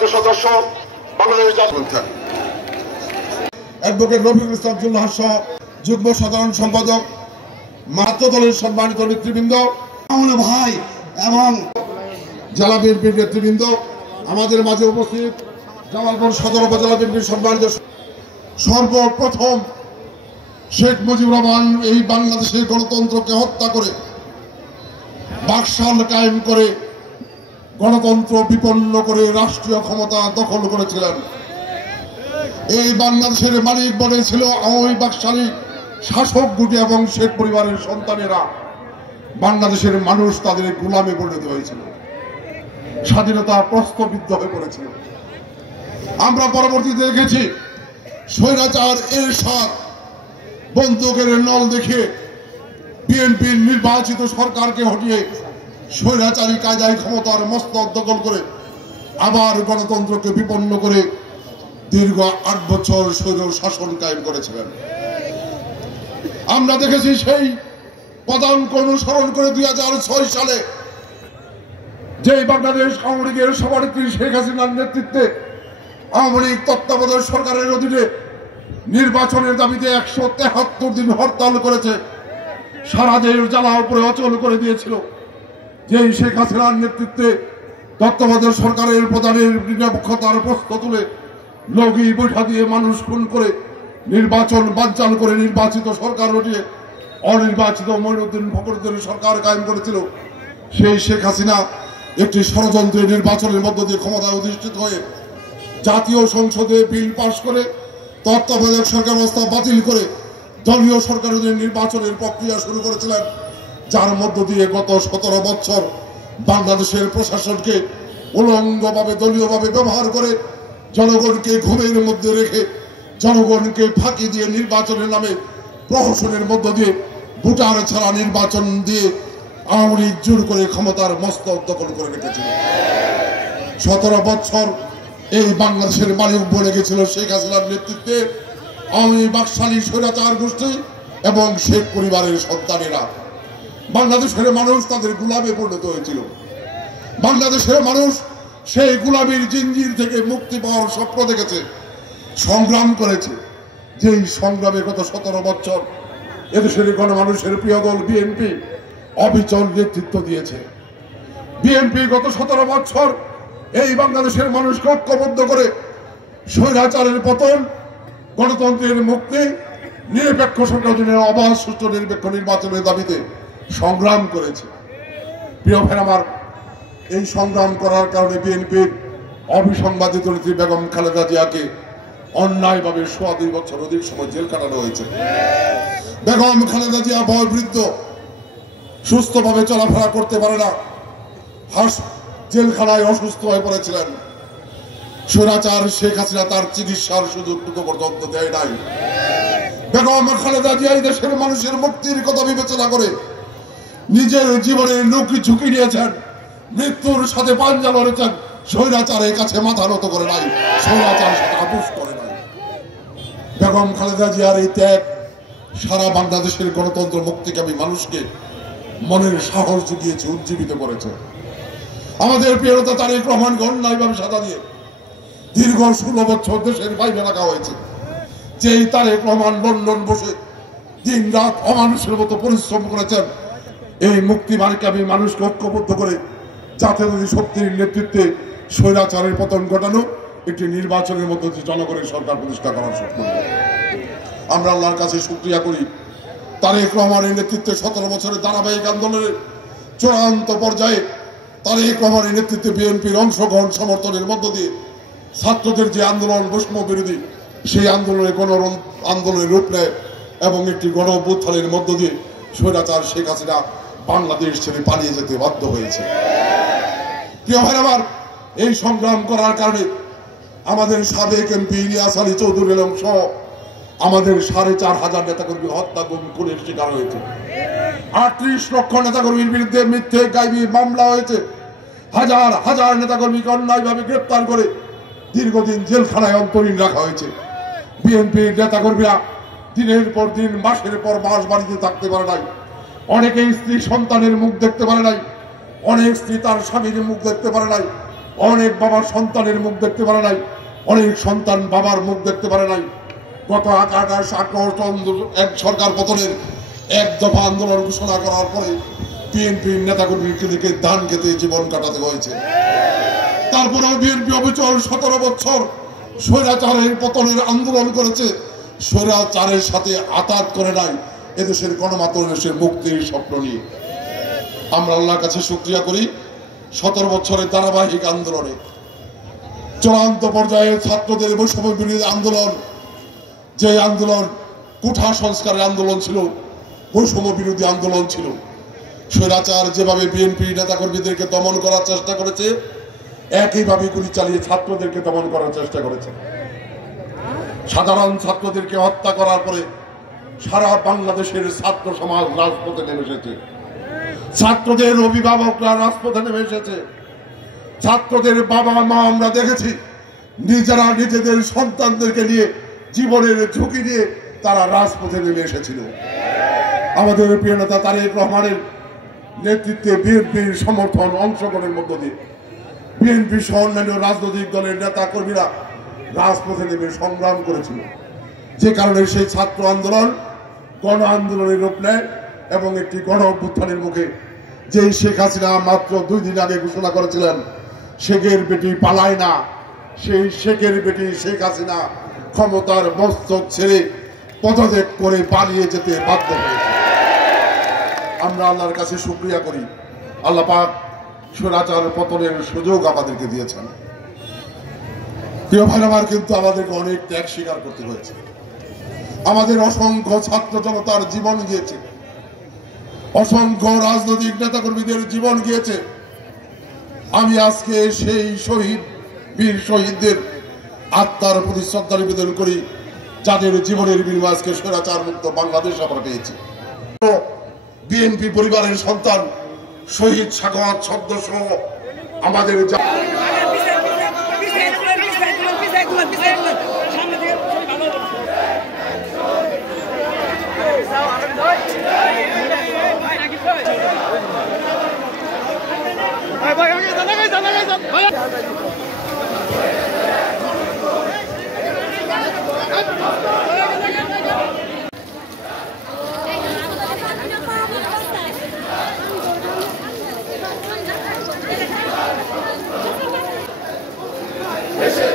সম্মানিত সদস্য বাংলাদেশ জাতীয় অ্যাডভোকেট রফিকুল ইসলাম জুল্লাহ সহ যুগ্ম সাধারণ সম্পাদক মাত্র দলের সম্মানিত নেতৃবৃন্দ ভাই এবং জেলা বিএনপির নেতৃবৃন্দ আমাদের মাঝে উপস্থিত জামালপুর সদর উপজেলা বিএনপির সম্মানিত সর্বপ্রথম শেখ মুজিবুর রহমান এই বাংলাদেশের গণতন্ত্রকে হত্যা করে বাকশাল কায়েম করে গণতন্ত্র বিপন্ন করে রাষ্ট্রীয় ক্ষমতা দখল করেছিলেন। এই বাংলাদেশের মালিক বনেছিল আওয়ামী বাকশালী শাসক গুটি এবং শেখ পরিবারের সন্তানেরা। বাংলাদেশের মানুষ তাদের গোলামে পরিণত হয়েছিল, স্বাধীনতা প্রশ্নবিদ্ধ হয়ে পড়েছিল। আমরা পরবর্তীতে দেখেছি স্বৈরাচার এরশাদ বন্দুকের নল দেখে বিএনপির নির্বাচিত সরকারকে হটিয়ে স্বৈরাচারী কায়দায় ক্ষমতার মস্তক দখল করে আবার গণতন্ত্রকে বিপন্ন করে দীর্ঘ ৮ বছর স্বৈর শাসন কায়েম করেছিলেন। আমরা দেখেছি সেই পদাঙ্ক অনুসরণ করে ২০০৬ সালে যে বাংলাদেশ আওয়ামী লীগের সভানেত্রী শেখ হাসিনার নেতৃত্বে আওয়ামী লীগ তত্ত্বাবধায়ক সরকারের অধীনে নির্বাচনের দাবিতে ১৭৩ দিন হরতাল করেছে, সারা দেশ জ্বালা উপরে অচল করে দিয়েছিল। যেই শেখ হাসিনার নেতৃত্বে তত্ত্বাবধায়ক সরকারের প্রধানের নিরপেক্ষতার প্রশ্ন তুলে লগি বৈঠা দিয়ে মানুষ খুন করে নির্বাচন বানচাল করে নির্বাচিত সরকার উঠিয়ে অনির্বাচিত মঈনুদ্দিন ফখরুদ্দিন সরকার কায়েম করেছিল, সেই শেখ হাসিনা একটি ষড়যন্ত্রের নির্বাচনের মধ্য দিয়ে ক্ষমতায় অধিষ্ঠিত হয়ে জাতীয় সংসদে বিল পাশ করে তত্ত্বাবধায়ক সরকার ব্যবস্থা বাতিল করে দলীয় সরকারের নির্বাচনের প্রক্রিয়া শুরু করেছিলেন, যার মধ্য দিয়ে গত ১৭ বছর বাংলাদেশের প্রশাসনকে উলঙ্গভাবে দলীয়ভাবে ব্যবহার করে জনগণকে ঘুমের মধ্যে রেখে জনগণকে ফাঁকি দিয়ে নির্বাচনের নামে প্রহসনের মধ্য দিয়ে ভোটার ছাড়া নির্বাচন দিয়ে আওয়ামী লীগ জোর করে ক্ষমতার মস্তক দখল করে রেখেছিল। ১৭ বছর এই বাংলাদেশের মালিক বলে গেছিল শেখ হাসিনার নেতৃত্বে আওয়ামী বাকশালী স্বৈরাচার গোষ্ঠী এবং শেখ পরিবারের সন্তানেরা। বাংলাদেশের মানুষ তাদের গোলামে পরিণত হয়েছিল। বাংলাদেশের মানুষ সেই গোলামীর জিঞ্জির থেকে মুক্তি পাওয়ার স্বপ্ন দেখেছে, সংগ্রাম করেছে। যেই সংগ্রামে গত ১৭ বছর এদেশের গণমানুষের প্রিয় দল বিএনপি অবিচল নেতৃত্ব দিয়েছে। বিএনপি গত ১৭ বছর এই বাংলাদেশের মানুষকে ঐক্যবদ্ধ করে স্বৈরাচারের পতন, গণতন্ত্রের মুক্তি, নিরপেক্ষ সরকারের অবাধ সুষ্ঠু নিরপেক্ষ নির্বাচনের দাবিতে সংগ্রাম করেছে। প্রিয় ভাই আমার, এই সংগ্রাম করার কারণে বিএনপির অবিসংবাদিত নেত্রী বেগম খালেদা জিয়াকে অন্যায়ভাবে ২.৫ বছর অধিক সময় জেল কাটানো হয়েছে। বেগম খালেদা জিয়া বয়োবৃদ্ধ, সুস্থভাবে চলাফেরা করতে পারে না, জেলখানায় অসুস্থ হয়ে পড়েছিলেন। স্বৈরাচার শেখ হাসিনা তার চিকিৎসার সুযোগটুকু পর্যন্ত দেয় নাই। বেগম খালেদা জিয়া এই দেশের মানুষের মুক্তির কথা বিবেচনা করে নিজের জীবনের ঝুঁকি নিয়েছেন, মৃত্যুর সাথে পাঞ্জা লড়েছেন, স্বৈরাচারের কাছে মাথা নত করে নাই, স্বৈরাচারের সাথে আপোষ করে নাই। বেগম খালেদা জিয়ার এই ত্যাগ সারা বাংলাদেশের গণতন্ত্র মুক্তিকামী মানুষকে মনের সাহস জুগিয়েছে, উজ্জীবিত করেছে। আমাদের প্রিয় নেতা তারেক রহমানকে অন্যায়ভাবে সাজা দিয়ে দীর্ঘ ১৬ বছর দেশের বাইরে রাখা হয়েছে। যেই তারেক রহমান লন্ডন বসে দিন রাত অমানুষের মতো পরিশ্রম করেছেন এই মুক্তিকামী মানুষকে ঐক্যবদ্ধ করে জাতীয়তাবাদী শক্তির নেতৃত্বে স্বৈরাচারের পতন ঘটানো, একটি নির্বাচনের মধ্য দিয়ে জনগণের সরকার প্রতিষ্ঠা করার স্বপ্ন। আমরা আল্লাহর কাছে শুকরিয়া করি, তারেক রহমানের নেতৃত্বে ১৭ বছরের ধারাবাহিক আন্দোলনের চূড়ান্ত পর্যায়ে তারেক রহমানের নেতৃত্বে বিএনপির অংশগ্রহণ সমর্থনের মধ্য দিয়ে ছাত্রদের যে আন্দোলন বৈষম্য বিরোধী, সেই আন্দোলনে আন্দোলনের রূপ নেয় এবং একটি গণ অভ্যুত্থানের মধ্য দিয়ে স্বৈরাচার শেখ হাসিনা বাংলাদেশ ছেড়ে পালিয়ে যেতে বাধ্য হয়েছে। প্রিয় ভাই আমার, এই সংগ্রাম করার কারণে আমাদের সাবেক এমপি ইলিয়াস আলী চৌধুরী সহ আমাদের ৪৫০০ নেতাকর্মী হত্যা খুনের শিকার হয়েছে। ৩৮ লক্ষ নেতাকর্মীর বিরুদ্ধে মিথ্যে গাইবি মামলা হয়েছে। হাজার হাজার নেতাকর্মীকে অন্যায়ভাবে গ্রেপ্তার করে দীর্ঘদিন জেলখানায় অন্তরীণ রাখা হয়েছে। বিএনপির নেতাকর্মীরা দিনের পর দিন, মাসের পর মাস বাড়িতে থাকতে পারে নাই। অনেকে স্ত্রী সন্তানের মুখ দেখতে পারে নাই, অনেক স্ত্রী তার স্বামীর মুখ দেখতে পারে নাই, অনেক বাবা সন্তানের মুখ দেখতে পারে নাই, অনেক সন্তান বাবার মুখ দেখতে পারে নাই। গত 28 আগস্ট এক সরকার পতনের এক দফা আন্দোলন ঘোষণা করার পরে বিএনপির নেতাকর্মীকে ধান খেতে জীবন কাটাতে হয়েছে। তারপরেও বিএনপি অবিচল 17 বছর স্বৈরাচারের পতনের আন্দোলন করেছে, স্বৈরাচারের সাথে আঘাত করে নাই এদেশের গণমানুষের মুক্তির স্বপ্ন নিয়ে। আমরা আল্লাহর কাছে শুকরিয়া করি 17 বছরের ধারাবাহিক আন্দোলনে চূড়ান্ত পর্যায়ে ছাত্রদের বৈষম্য বিরোধী আন্দোলন, যে আন্দোলন কোঠা সংস্কারের আন্দোলন ছিল, বৈষম্য বিরোধী আন্দোলন ছিল। স্বৈরাচার যেভাবে বিএনপি নেতাকর্মীদেরকে দমন করার চেষ্টা করেছে, একইভাবে গুলি চালিয়ে ছাত্রদেরকে দমন করার চেষ্টা করেছে। সাধারণ ছাত্রদেরকে হত্যা করার পরে সারা বাংলাদেশের ছাত্র সমাজ রাজপথে নেমে এসেছে, ছাত্রদের অভিভাবকরা রাজপথে নেমে এসেছে, ছাত্রদের বাবা মা আমরা দেখেছি নিজেরা নিজেদের সন্তানদেরকে নিয়ে জীবনের ঝুঁকি নিয়ে তারা রাজপথে নেমে এসেছিল। আমাদের প্রিয় নেতা তারেক রহমানের নেতৃত্বে বিএনপির সমর্থন অংশগ্রহণের মধ্য দিয়ে বিএনপি সহ অন্যান্য রাজনৈতিক দলের নেতা কর্মীরা রাজপথে নেমে সংগ্রাম করেছিল, যে কারণে সেই ছাত্র আন্দোলন গণ আন্দোলনের রূপ নেয় এবং একটি গণ অভ্যুত্থানের মুখে যেই শেখ হাসিনা মাত্র 2 দিন আগে ঘোষণা করেছিলেন শেখের বেটি পালায় না, সেই শেখের বেটি শেখ হাসিনা ক্ষমতার মস্তক ছেড়ে পদত্যাগ করে পালিয়ে যেতে বাধ্য হয়েছে। আমরা আল্লাহর কাছে শুকরিয়া করি, আল্লাহ পাক স্বৈরাচার পতনের সুযোগ আমাদেরকে দিয়েছেন। প্রিয় ভাই আমার, কিন্তু আমাদেরকে অনেক ত্যাগ স্বীকার করতে হয়েছে। আমাদের অসংখ্য ছাত্র জনতার জীবন গিয়েছে, অসংখ্য রাজনৈতিক নেতাকর্মীদের জীবন গিয়েছে। আমি আজকে সেই শহীদ বীর শহীদদের আত্মার প্রতি শ্রদ্ধা নিবেদন করি, যাদের জীবনের বিনিময়ে আজকে স্বৈরাচার মুক্ত বাংলাদেশ আমরা পেয়েছি। বিএনপি পরিবারের সন্তান শহীদ সাখাওয়াত সদস্য আমাদের দেশের